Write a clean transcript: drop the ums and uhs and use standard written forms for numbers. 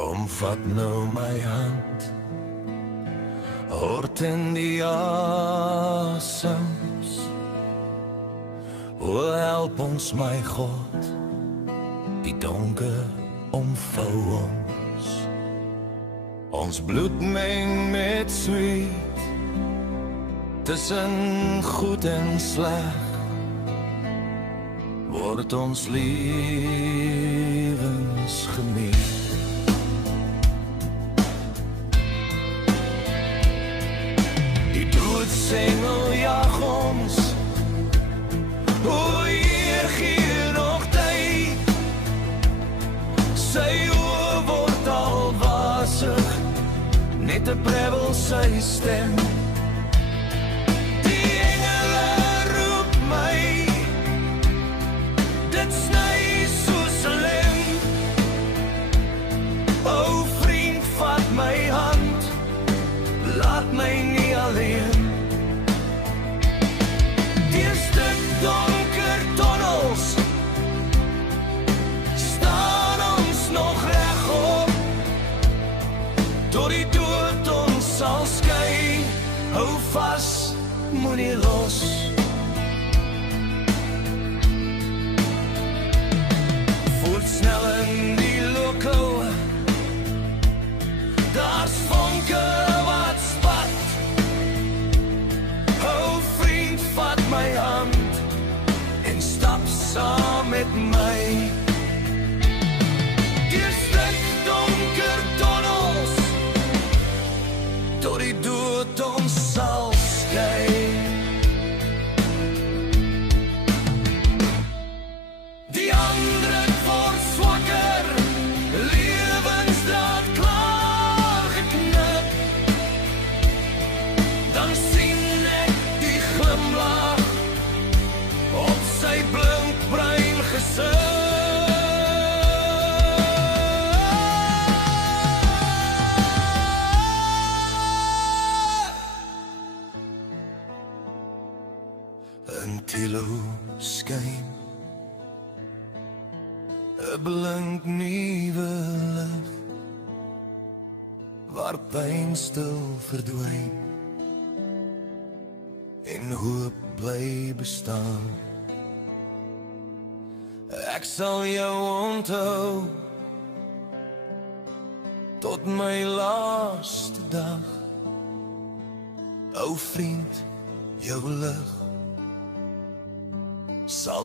Kom vat nou my hand, hoort in die asems. O help ons my God, die donker omvou ons. Ons bloed meng met sweet, tussen goed en sleg, word ons lewens geniet. Sengel jag ons, o Heer gee nog tyd. Sy oë word al wasig, net 'n prevel sy stem. Die engele roep my, dit sny soos 'n lem. O vriend, vat my hand, laat my nie alleen. Donker tunnels, staan ons nog regop, tot die dood ons sal skei. Hou vas, moenie los. Voel snel in die loco, daar's vonke wat spat. Hou vriend, vat my hand, stap saam met my. Deur stik donker tunnels, tot die dood ons sal skei. Die ander word swakker, lewensdraad klaar geknip. Dan sien ek die glimlach op sy blink bruin gesig. In Tilo skyn 'n blink nuwe lig, waar pyn stil verdwyn en hoop bly bestaan. Ek sal jou onthou tot my laaste dag. O vriend, jou lig sal